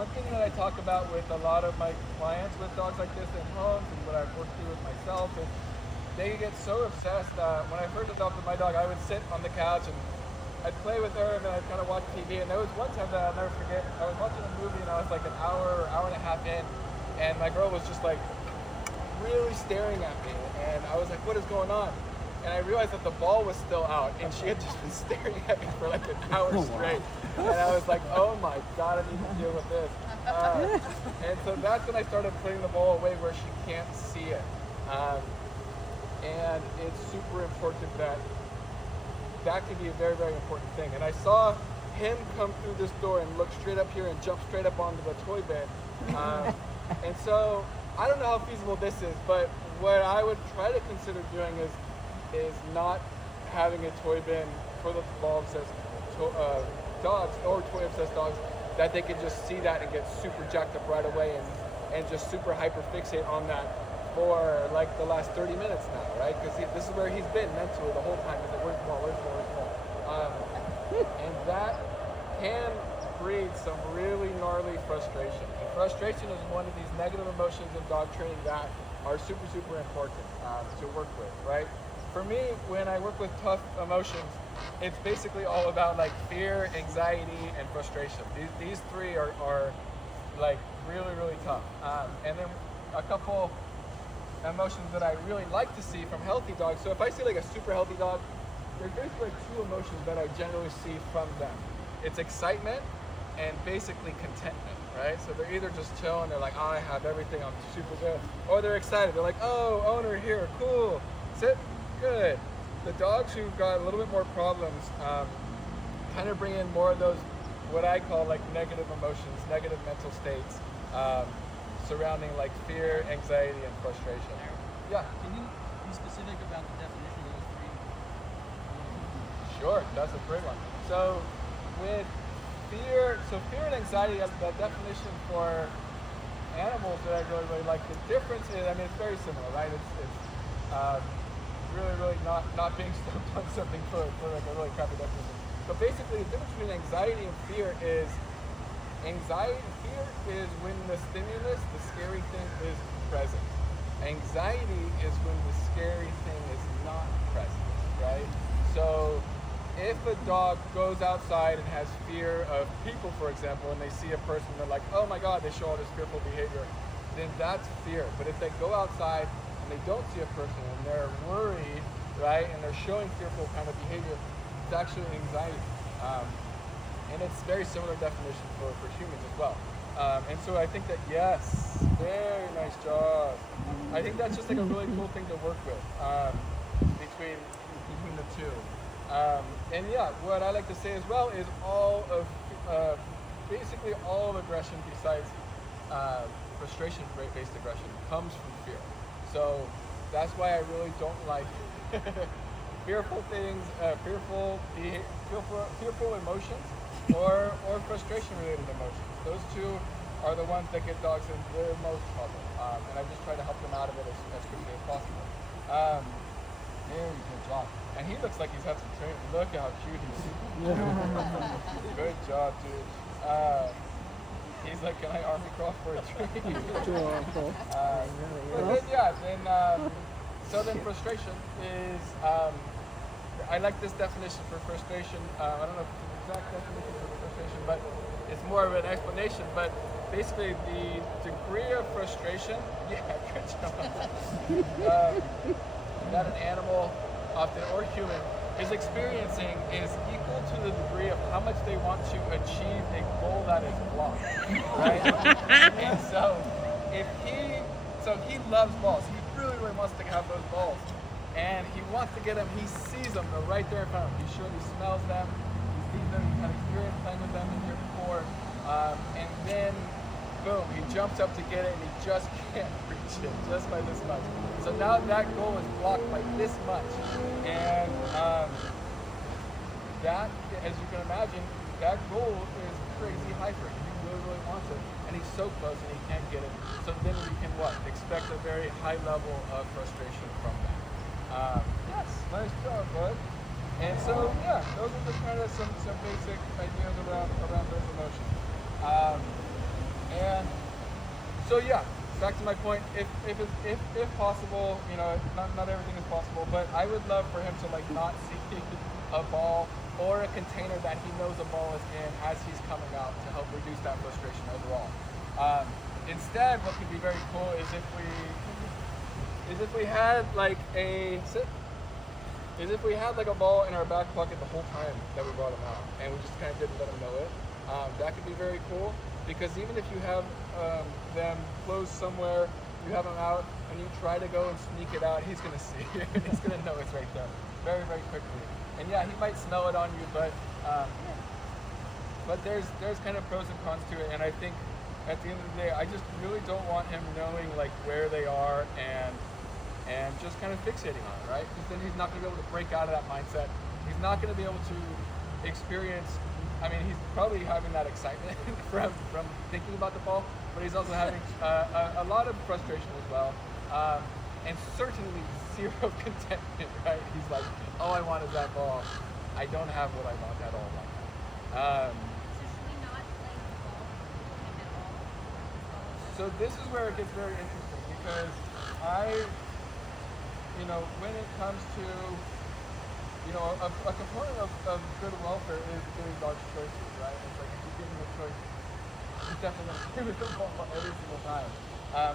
one thing that I talk about with a lot of my clients with dogs like this in homes and what I've worked through with myself is they get so obsessed. When I first adopted my dog, I would sit on the couch and I'd play with her and then I'd kind of watch TV. And there was one time that I'll never forget. I was watching a movie and I was like an hour or hour and a half in, and my girl was just like really staring at me. And I was like, what is going on? And I realized that the ball was still out and she had just been staring at me for like an hour straight. And I was like, oh my God, I need to deal with this. And so that's when I started putting the ball away where she can't see it. And it's super important that can be a very, very important thing. And I saw him come through this door and look straight up here and jump straight up onto the toy bin. And so I don't know how feasible this is, but what I would try to consider doing is not having a toy bin for the ball obsessed dogs or toy obsessed dogs, that they can just see that and get super jacked up right away and just super hyper fixate on that for like the last 30 minutes now, right? Because this is where he's been mentally the whole time. He's like, where's the ball, where's the ball, where's the ball? And that can breed some really gnarly frustration. And frustration is one of these negative emotions in dog training that are super, super important to work with, right? For me, when I work with tough emotions, it's basically all about like fear, anxiety, and frustration. These three are like really, really tough. And then a couple emotions that I really like to see from healthy dogs. So if I see like a super healthy dog, there's basically like two emotions that I generally see from them. It's excitement and basically contentment, right? So they're either just chilling, they're like, oh, I have everything, I'm super good. Or they're excited, they're like, oh, owner here, cool, sit, good. The dogs who've got a little bit more problems kind of bring in more of those, what I call like negative emotions, negative mental states surrounding like fear, anxiety, and frustration. Yeah? Can you be specific about the definition of those three? Sure, that's a great one. So with fear and anxiety, the definition for animals that I really, really like, the difference is, I mean, it's very similar, right? It's really not being stoked on something for like a really crappy definition. So basically, the difference between anxiety and fear is, fear is when the stimulus, the scary thing, is present. Anxiety is when the scary thing is not present, right? So if a dog goes outside and has fear of people, for example, and they see a person, they're like, oh my God, they show all this fearful behavior, then that's fear. But if they go outside and they don't see a person and they're worried, right, and they're showing fearful kind of behavior, it's actually anxiety. And it's very similar definition for humans as well. And so I think that, yes, very nice job. I think that's just like a really cool thing to work with between the two. And yeah, what I like to say as well is basically all aggression besides frustration-based aggression comes from fear. So that's why I really don't like fearful things, fearful emotions, or frustration-related emotions. Those two are the ones that get dogs in the most trouble, and I just try to help them out of it as quickly as possible. Very good job. And he looks like he's had some training. Look at how cute he is. Good job, dude. He's like, can I army cross for a tree? So then frustration is, I like this definition for frustration. I don't know if it's an exact definition for frustration, but it's more of an explanation. But basically the degree of frustration, yeah, good job, that an animal, often, or human, is experiencing is equal to the degree of how much they want to achieve a goal that is blocked, right? And so he loves balls. He really, really wants to have those balls. And he wants to get them, he sees them, they're right there in front of him. He surely smells them, he sees them, he's had experience playing with them the year before. And then, boom, he jumps up to get it and he just can't reach it, just by this much. So now that goal is blocked by this much. And that, as you can imagine, that goal is crazy high for him. He really, really wants it. And he's so close and he can't get it. So then we can what? Expect a very high level of frustration from that. Yes, nice job, bud. And so, yeah, those are just kind of some basic ideas around those emotions. So yeah, back to my point. If possible, you know, not everything is possible, but I would love for him to like not see a ball or a container that he knows a ball is in as he's coming out to help reduce that frustration overall. Instead, what could be very cool is if we had like a ball in our back pocket the whole time that we brought him out, and we just kind of didn't let him know it. That could be very cool, because even if you have them closed somewhere, you have them out, and you try to go and sneak it out, he's gonna see it. He's gonna know it's right there very, very quickly. And yeah, he might smell it on you, but there's kind of pros and cons to it. And I think at the end of the day, I just really don't want him knowing like where they are and just kind of fixating on it, right? Because then he's not going to be able to break out of that mindset. He's not going to be able to experience. I mean, he's probably having that excitement from thinking about the ball, but he's also having a lot of frustration as well, and certainly zero contentment, right? He's like, all I want is that ball. I don't have what I want at all right now. So this is where it gets very interesting, because when it comes to, a component of good welfare is giving dogs choices, right? It's like if you give him a choice, he's definitely going to give it the ball every single time.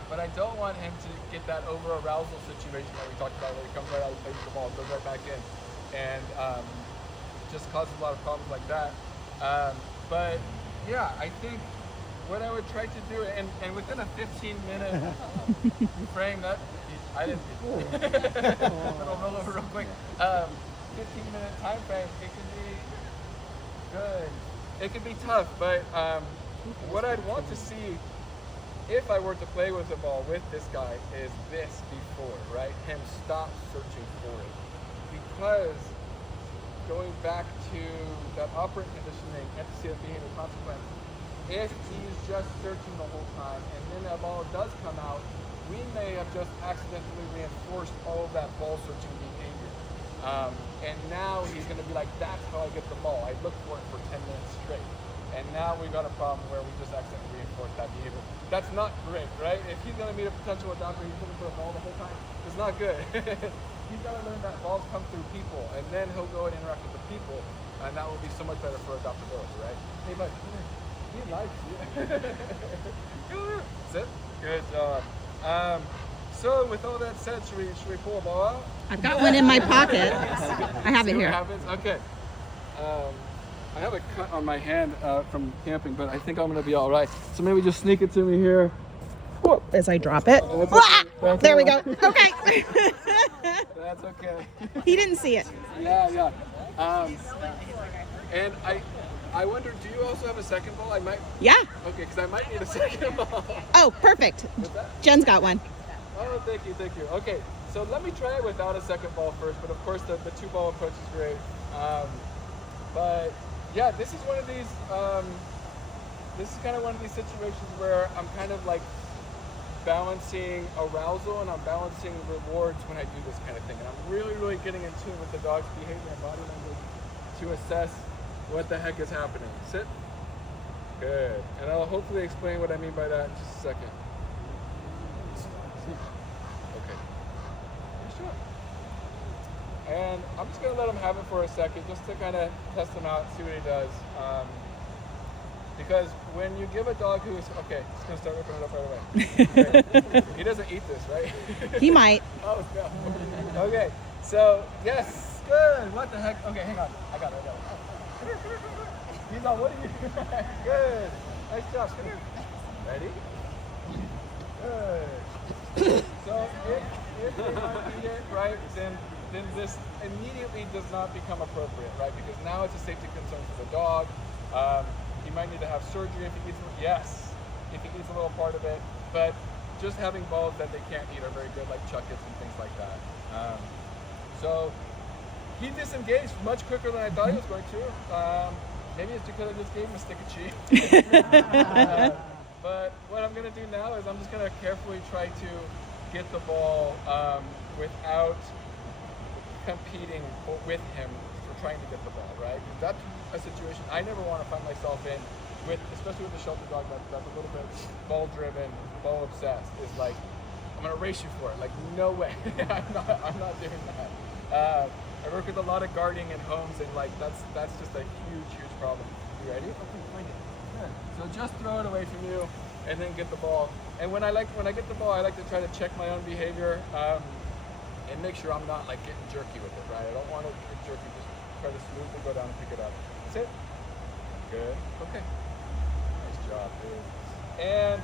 But I don't want him to get that over-arousal situation that we talked about, where he comes right out, plays the ball, goes right back in, and just causes a lot of problems like that. But yeah, I think what I would try to do, and within a 15-minute frame, that I didn't. It'll roll over real quick. 15-minute time frame, it can be good. It can be tough, but what I'd want to see if I were to play with the ball with this guy is this before, right? Him stop searching for it. Because going back to that operant conditioning, antecedent behavior consequence, if he's just searching the whole time and then that ball does come out, we may have just accidentally reinforced all of that ball searching behavior. And now he's going to be like, that's how I get the ball. I looked for it for 10 minutes straight. And now we've got a problem where we just accidentally reinforced that behavior. That's not great, right? If he's going to meet a potential adopter, he's looking for a ball the whole time. It's not good. He's got to learn that balls come through people, and then he'll go and interact with the people, and that will be so much better for adoptability, right? Hey, bud, come here. He likes you. Sit. Good job. So with all that said, should we pull a ball out? I've got one in my pocket. I have it here. Okay. I have a cut on my hand from camping, but I think I'm going to be all right. So maybe just sneak it to me here. Whoa, as I drop it. That's There we okay. go. Okay. That's okay. He didn't see it. Yeah. And I wonder, do you also have a second ball? I might. Yeah. Okay, because I might need a second ball. Oh, perfect. What's that? Jen's got one. Oh, thank you. Okay, so let me try it without a second ball first, but of course the 2-ball approach is great. But yeah, this is one of these, this is kind of one of these situations where I'm kind of like balancing arousal and I'm balancing rewards when I do this kind of thing. And I'm really, really getting in tune with the dog's behavior and body language to assess what the heck is happening. Sit. Good. And I'll hopefully explain what I mean by that in just a second. Okay. Sure. And I'm just going to let him have it for a second just to kind of test him out, see what he does. Because when you give a dog who is, okay, just going to start ripping it up right away. Okay. He doesn't eat this, right? He might. Oh, no. Okay, so, yes, good. What the heck? Okay, hang on. I got it. Come here. He's on, what are you doing? Good. Nice job. Come here. Ready? Good. So if they don't eat it, right, then this immediately does not become appropriate, right? Because now it's a safety concern for the dog. He might need to have surgery if he eats a little part of it. But just having balls that they can't eat are very good, like chuckets and things like that. So he disengaged much quicker than I thought he was going to. Maybe it's because I just gave him a stick of cheese. But what I'm going to do now is I'm just going to carefully try to get the ball without competing with him for trying to get the ball, right? That's a situation I never want to find myself in especially with the shelter dog that's a little bit ball driven, ball obsessed, is like, I'm gonna race you for it. Like, no way. I'm not doing that. I work with a lot of guarding and homes, and like that's just a huge problem. You ready? Okay, find it. Good. So just throw it away from you, and then get the ball. And when I get the ball, I like to try to check my own behavior and make sure I'm not like getting jerky with it. Right? I don't want to get jerky. Just try to smoothly go down and pick it up. That's it. Good. Okay. Nice job, dude. And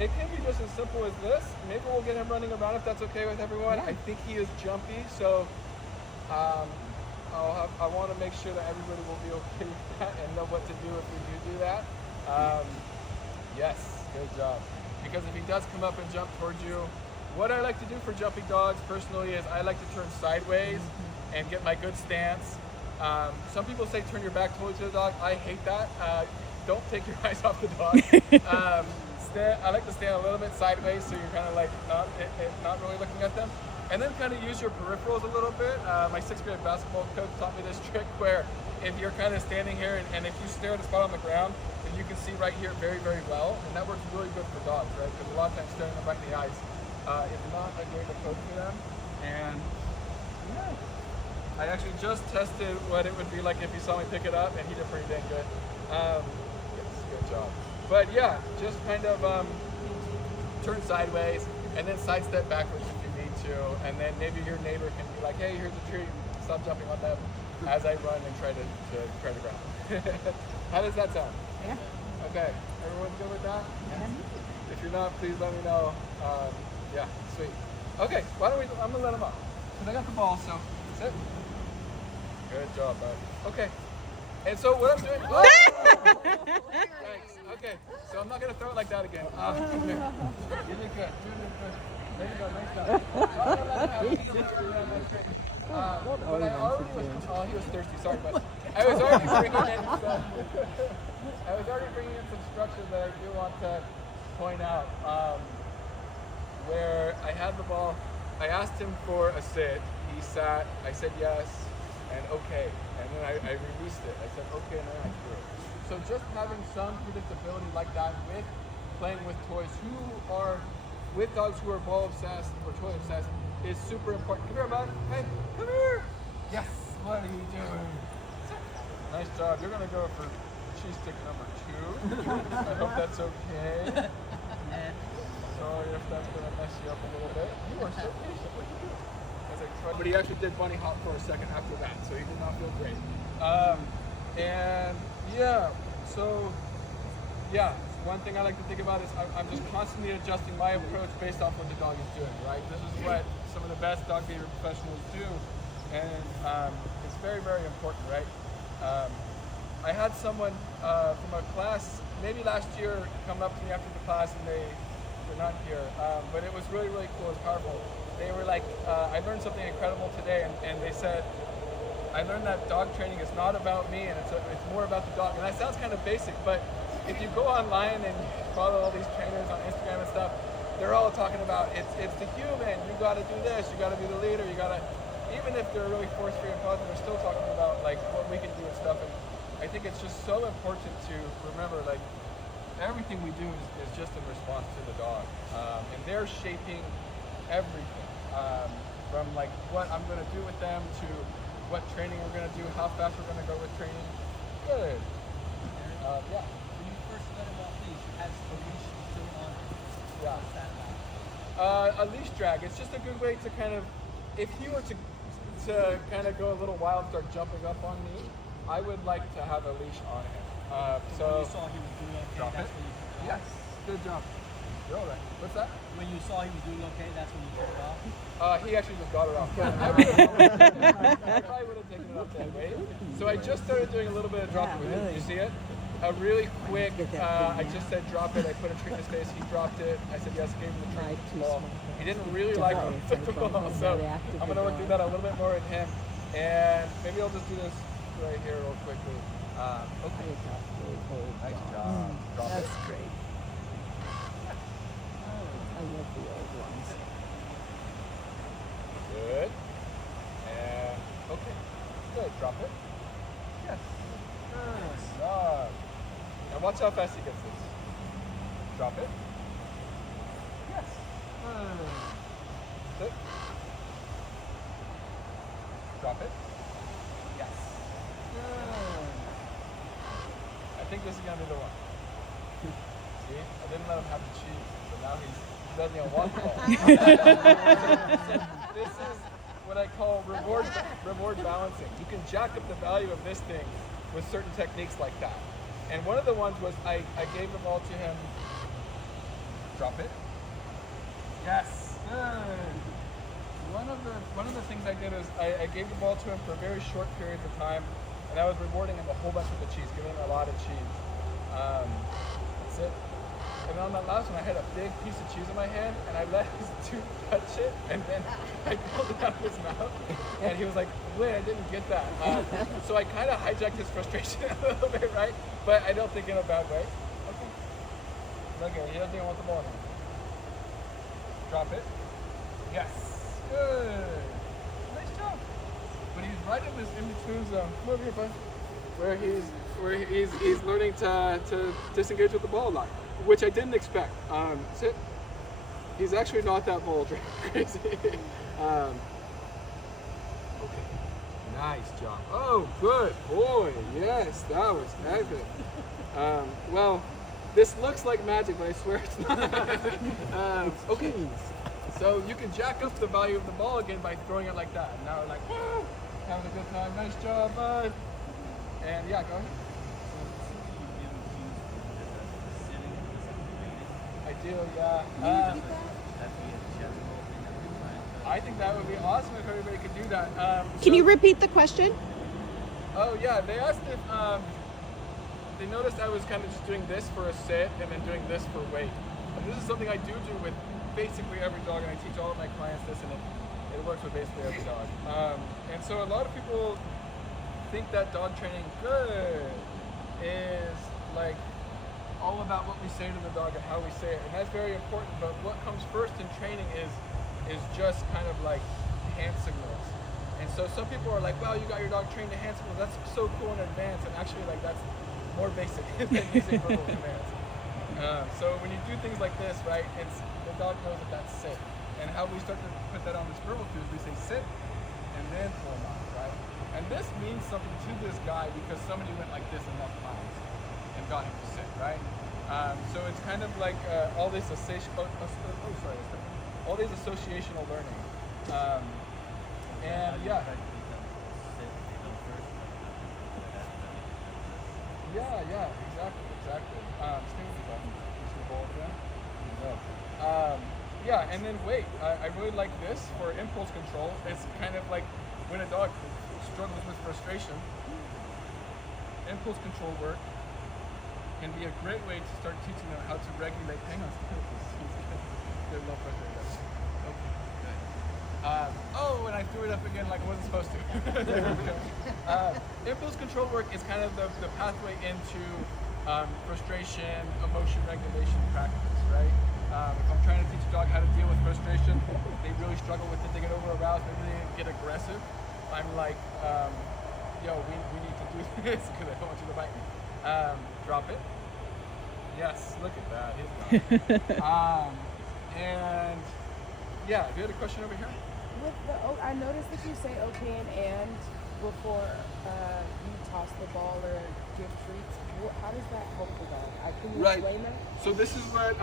it can be just as simple as this. Maybe we'll get him running around if that's okay with everyone. I think he is jumpy, so I want to make sure that everybody will be okay with that and know what to do if we do that. Yes, good job. Because if he does come up and jump towards you, what I like to do for jumping dogs personally is I like to turn sideways and get my good stance. Some people say turn your back towards the dog. I hate that. Don't take your eyes off the dog. I like to stand a little bit sideways so you're kind of like not really looking at them. And then kind of use your peripherals a little bit. My 6th grade basketball coach taught me this trick where if you're kind of standing here and if you stare at a spot on the ground, then you can see right here very, very well. And that works really good for dogs, right? Because a lot of times staring them right in the eyes is not a great approach for them. And yeah, I actually just tested what it would be like if you saw me pick it up, and he did pretty dang good. Yes, good job. But yeah, just kind of turn sideways and then sidestep backwards if you need to, and then maybe your neighbor can be like, hey, here's a tree, stop jumping on them as I run and try to ground. How does that sound? Yeah. Okay, everyone's good with that? Yeah. If you're not, please let me know. Yeah, sweet. Okay, I'm gonna let him off. Because I got the ball, so sit. Good job, bud. Okay. And so what I'm doing, thanks. Okay, so I'm not gonna throw it like that again. You did good. You did good. There you go, nice job. But I already was, he was thirsty, sorry, but I was already bringing in some structure that I do want to point out. Where I had the ball, I asked him for a sit, he sat, I said yes, and okay, and then I released it. I said okay, and then I threw it. So just having some predictability like that with playing with toys with dogs who are ball obsessed or toy obsessed is super important. Come here, bud. Hey, come here. Yes, what are you doing? Nice job. You're gonna go for cheese stick number 2. I hope that's okay. Sorry if that's gonna mess you up a little bit. You are so patient. What you do? But he actually did bunny hop for a second after that, so he did not feel great. And yeah, so yeah, one thing I like to think about is I'm just constantly adjusting my approach based off what the dog is doing, right? This is what some of the best dog behavior professionals do, and it's very, very important, right? I had someone from a class maybe last year come up to me after the class, and they're not here, but it was really, really cool and powerful. They were like, I learned something incredible today, and they said, I learned that dog training is not about me, and it's more about the dog. And that sounds kind of basic, but if you go online and you follow all these trainers on Instagram and stuff, they're all talking about it's the human. You got to do this. You got to be the leader. You got to, even if they're really force-free and positive, they're still talking about like what we can do and stuff. And I think it's just so important to remember, like, everything we do is just in response to the dog, and they're shaping everything, from like what I'm going to do with them to what training we're going to do, how fast we're going to go with training. Good. Yeah. When you first let him off leash, you had the leash still on him. Yeah. What's that about? A leash drag. It's just a good way to kind of, if he were to kind of go a little wild and start jumping up on me, I would like to have a leash on him. When you saw he was doing okay, Drop that's it. when you took it off? Yes. Good job. You're all right. What's that? When you saw he was doing okay, that's when you took it off? He actually just got it off. I probably would have taken it off that way. So I just started doing a little bit of drop it with it. You see it? A really quick, I just said drop it. I put a treat in his face. He dropped it. I said yes, gave him the treat. Ball. He didn't really like when he took the ball. So I'm going to do that a little bit more with him. And maybe I'll just do this right here real quickly. Okay. Nice job. Drop That's it. great. I love the old ones. Good. And okay. Good. Drop it. Yes. Good job. And Watch how fast he gets this. Drop it. Yes. Sit. Drop it. Yes. Good. I think this is gonna be the one. See? I didn't let him have the cheese, so now he doesn't even want the ball. This is what I call reward balancing. You can jack up the value of this thing with certain techniques like that. And one of the ones was I gave the ball to him. Drop it. Yes. Good. One of the things I did is I gave the ball to him for very short periods of time, and I was rewarding him a whole bunch with the cheese, giving him a lot of cheese. That's it. And on that last one, I had a big piece of cheese in my hand, and I let his tooth touch it, and then I pulled it out of his mouth, and he was like, wait, I didn't get that. So I kind of hijacked his frustration a little bit, right? But I don't think in a bad way. Okay, he doesn't even want the ball now. Drop it. Yes. Good. Nice job. But he's right in this in-between zone. Come over here, bud. Where he's learning to disengage with the ball a lot, which I didn't expect. Sit. He's actually not that ball crazy. Okay. Nice job. Oh, good boy. Yes, that was epic. Well, this looks like magic, but I swear it's not. Okay. So you can jack up the value of the ball again by throwing it like that. And now we're like, woo, having a good time. Nice job, bud. And yeah, go ahead. I do, yeah. I think that would be awesome if everybody could do that. Can you repeat the question? Oh yeah, they asked if they noticed I was kind of just doing this for a sit and then doing this for weight. And this is something I do with basically every dog, and I teach all of my clients this, and it works with basically every dog. And so a lot of people think that dog training good is like all about what we say to the dog and how we say it, and that's very important. But what comes first in training is just kind of like hand signals. And so some people are like, "Wow, you got your dog trained to hand signals. That's so cool in advance." And actually, like that's more basic than using verbal commands. So when you do things like this, right, it's the dog knows that that's sit. And how we start to put that on this verbal cue is we say sit and then pull him on, right? And this means something to this guy because somebody went like this enough times and got him to sit, right? So it's kind of like all this all these associational learning. And yeah. Yeah, exactly. Stay with the button. Push the ball again. Yeah, and then wait. I really like this for impulse control. It's kind of like when a dog struggles with frustration. Impulse control work can be a great way to start teaching them how to regulate. Hang on. Good love frustration. Okay, good. And I threw it up again like I wasn't supposed to. There we go. Impulse control work is kind of the pathway into frustration, emotion regulation practice, right? If I'm trying to teach a dog how to deal with frustration, they really struggle with it, they get over-aroused, maybe they get aggressive. I'm like, yo, we need to do this because I don't want you to bite me. Drop it. Yes, look at that. He's gone. And yeah, you had a question over here? With the, I noticed that you say okay and before you toss the ball or give treats. How does that help the dog? Can you explain that? So this is what,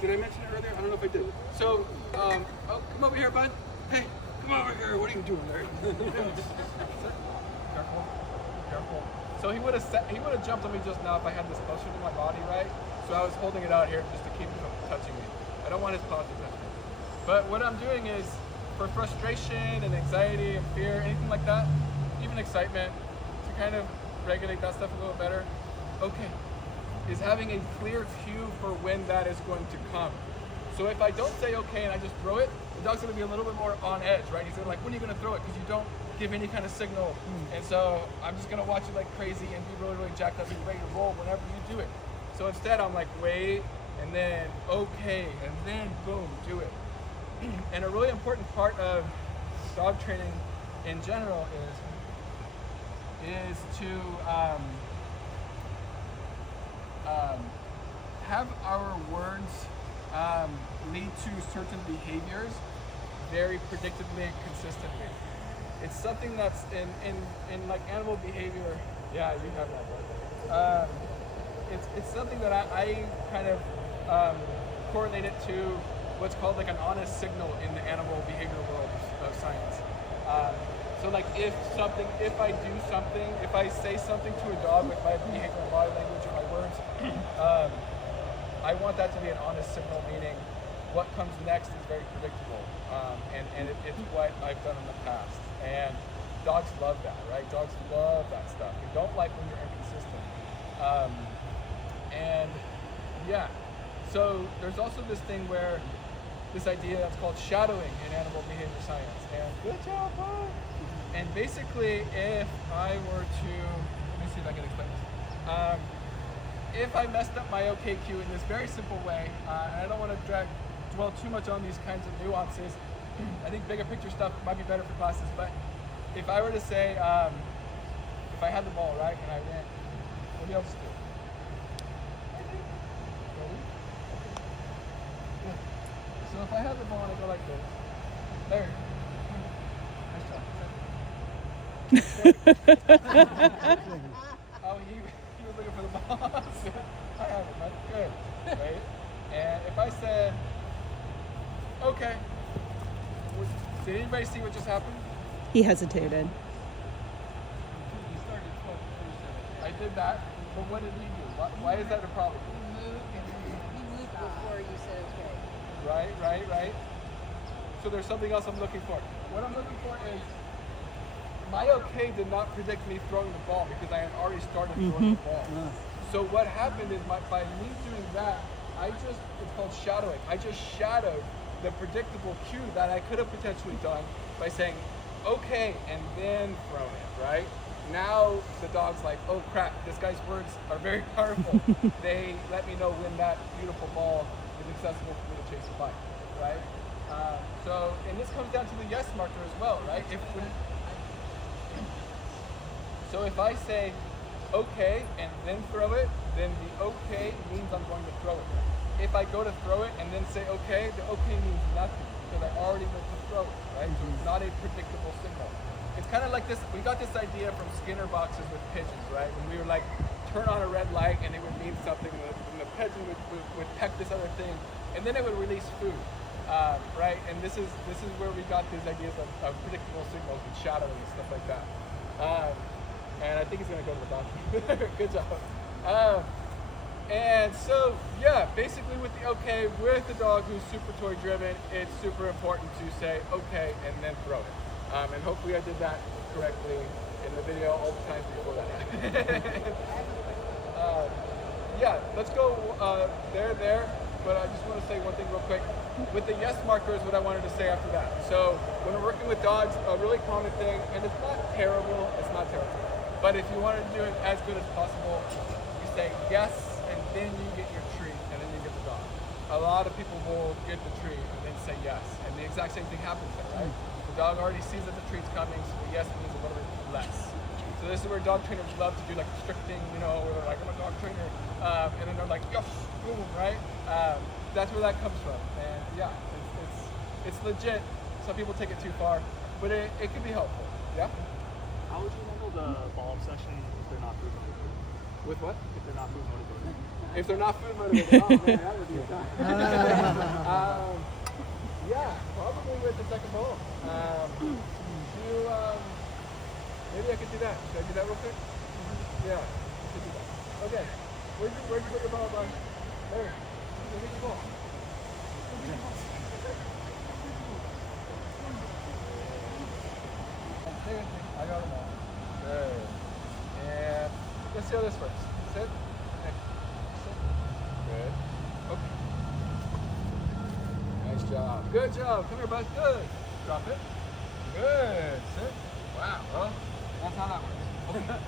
did I mention it earlier? I don't know if I did. So, oh, come over here, bud. Hey, come over here. What are you doing there? Careful. So he would have jumped on me just now if I had this closer to my body, right? So I was holding it out here just to keep him from touching me. I don't want his paws to touch me. But what I'm doing is, for frustration and anxiety and fear, anything like that, even excitement, to kind of regulate that stuff a little better, okay, is having a clear cue for when that is going to come. So if I don't say okay and I just throw it, the dog's going to be a little bit more on edge, right? He's going to like, when are you going to throw it? Because you don't give any kind of signal. And so I'm just going to watch you like crazy and be really, really jacked up and ready to roll whenever you do it. So instead I'm like, wait, and then okay, and then boom, do it. And a really important part of dog training in general is to have our words lead to certain behaviors very predictably and consistently. It's something that's in like animal behavior. Yeah, you have that. It's something that I kind of correlate it to what's called like an honest signal in the animal behavior world of science. So like if I do something, if I say something to a dog with my behavior and body language or my words, I want that to be an honest signal, meaning what comes next is very predictable, and it's what I've done in the past. And dogs love that, right? Dogs love that stuff. They don't like when you're inconsistent. And yeah, so there's also this thing where this idea that's called shadowing in animal behavior science. And good job, Bob. And basically, if I were to, let me see if I can explain this. If I messed up my OK cue in this very simple way, and I don't want to dwell too much on these kinds of nuances. I think bigger picture stuff might be better for classes. But if I were to say, if I had the ball, right, and I ran, what do you else do? So if I have the ball and I go like this, there. Nice job. Oh, he was looking for the ball. I have it. That's good, right? And if I said, okay, did anybody see what just happened? He hesitated. You started 12 before you said it. I did that, but what did he do? Why is that a problem? He moved before you said okay. Right. So there's something else I'm looking for. What I'm looking for is my okay did not predict me throwing the ball because I had already started throwing the ball. So what happened is by me doing that, it's called shadowing. I just shadowed the predictable cue that I could have potentially done by saying, okay, and then thrown it, right? Now the dog's like, oh crap, this guy's words are very powerful. They let me know when that beautiful ball is accessible for me to chase a bite, right? And this comes down to the yes marker as well, right? So if I say okay and then throw it, then the okay means I'm going to throw it. If I go to throw it and then say okay, the okay means nothing because I already went to throw it, right? So it's not a predictable signal. It's kind of like this, we got this idea from Skinner boxes with pigeons, right? When we were like, turn on a red light and it would mean something, and the pigeon would peck this other thing, and then it would release food, right? And this is where we got these ideas of predictable signals and shadowing and stuff like that. And I think he's gonna go to the bathroom. Good job. And so, yeah, basically with the okay, with the dog who's super toy driven, it's super important to say okay and then throw it. And hopefully I did that correctly in the video all the times before that. Yeah, let's go there. But I just want to say one thing real quick. With the yes marker is what I wanted to say after that. So when we're working with dogs, a really common thing, and it's not terrible, but if you want to do it as good as possible, you say yes, and then you get your treat, and then you get the dog. A lot of people will get the treat and then say yes, and the exact same thing happens there, right? The dog already sees that the treat's coming, so the yes means a little bit less. So this is where dog trainers love to do like restricting, where they're like, I'm a dog trainer, and then they're like, yes, boom, right? That's where that comes from, and yeah, it's legit. Some people take it too far, but it can be helpful, yeah? How would you handle the ball obsession if they're not food motivated? With what? If they're not food motivated. If they're not food motivated, oh man, that would be a time. Yeah, probably with the second ball. Maybe I could do that. Should I do that real quick? Yeah, I could do that. Okay, where'd you put your ball, Brian? There. Go get your ball. I got them all. Good. And let's see how this works. Sit. Sit. Good. Okay. Nice job. Good job. Come here, bud. Good. Drop it. Good. Sit. Wow. Well, that's how that works. Okay.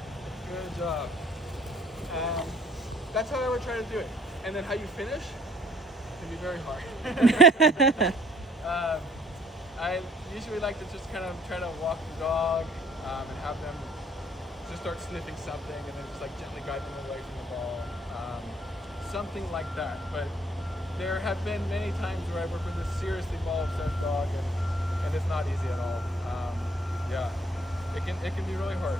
Good job. That's how I would try to do it. And then how you finish can be very hard. I usually like to just kind of try to walk the dog and have them just start sniffing something and then just like gently guide them away from the ball. Something like that. But there have been many times where I work with a seriously ball obsessed dog and it's not easy at all. Yeah, it can be really hard.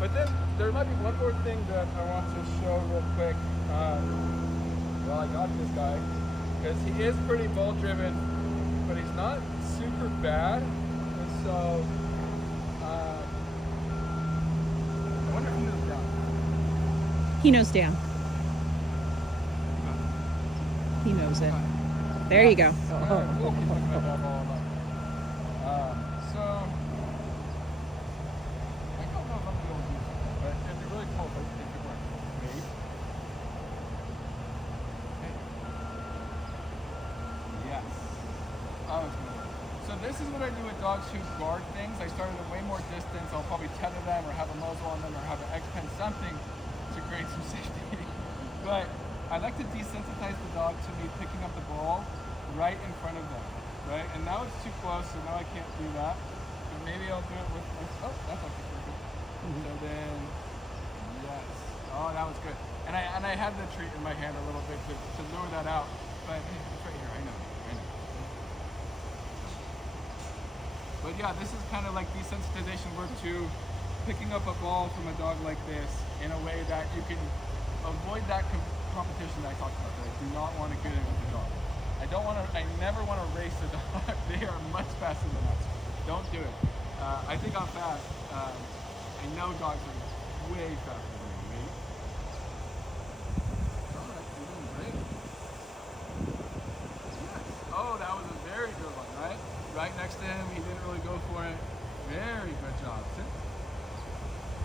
But then there might be one more thing that I want to show real quick. Well, I got this guy because he is pretty ball driven, but he's not super bad. And so I wonder if he knows down. He knows down. He knows it. There you go. Cool. Keep looking at that ball a lot. So I don't know if I'm gonna be able to do this, but it'd be really cool if it could work. Wait. Okay. Yes. Oh, it's gonna work. So this is what I do with dogs who guard things. I start at a way more distance. I'll probably tether them or have a muzzle on them or have an X-Pen, something to create some safety. But I like to desensitize the dog to me picking up the ball right in front of them, right? And now it's too close, so now I can't do that. But maybe I'll do it with, oh, that's actually pretty good. So then, yes. Oh, that was good. And I had the treat in my hand a little bit to lure that out. But hey, it's right here, I know. But yeah, this is kind of like desensitization work to picking up a ball from a dog like this in a way that you can avoid that competition that I talked about. That I do not want to get in with the dog. I never want to race a dog. They are much faster than us. Don't do it. I think I'm fast. I know dogs are way faster than me. Alright, you're doing great. Yes. Oh, that was a very good one, right? Right next to him, he didn't really go for it. Very good job. See?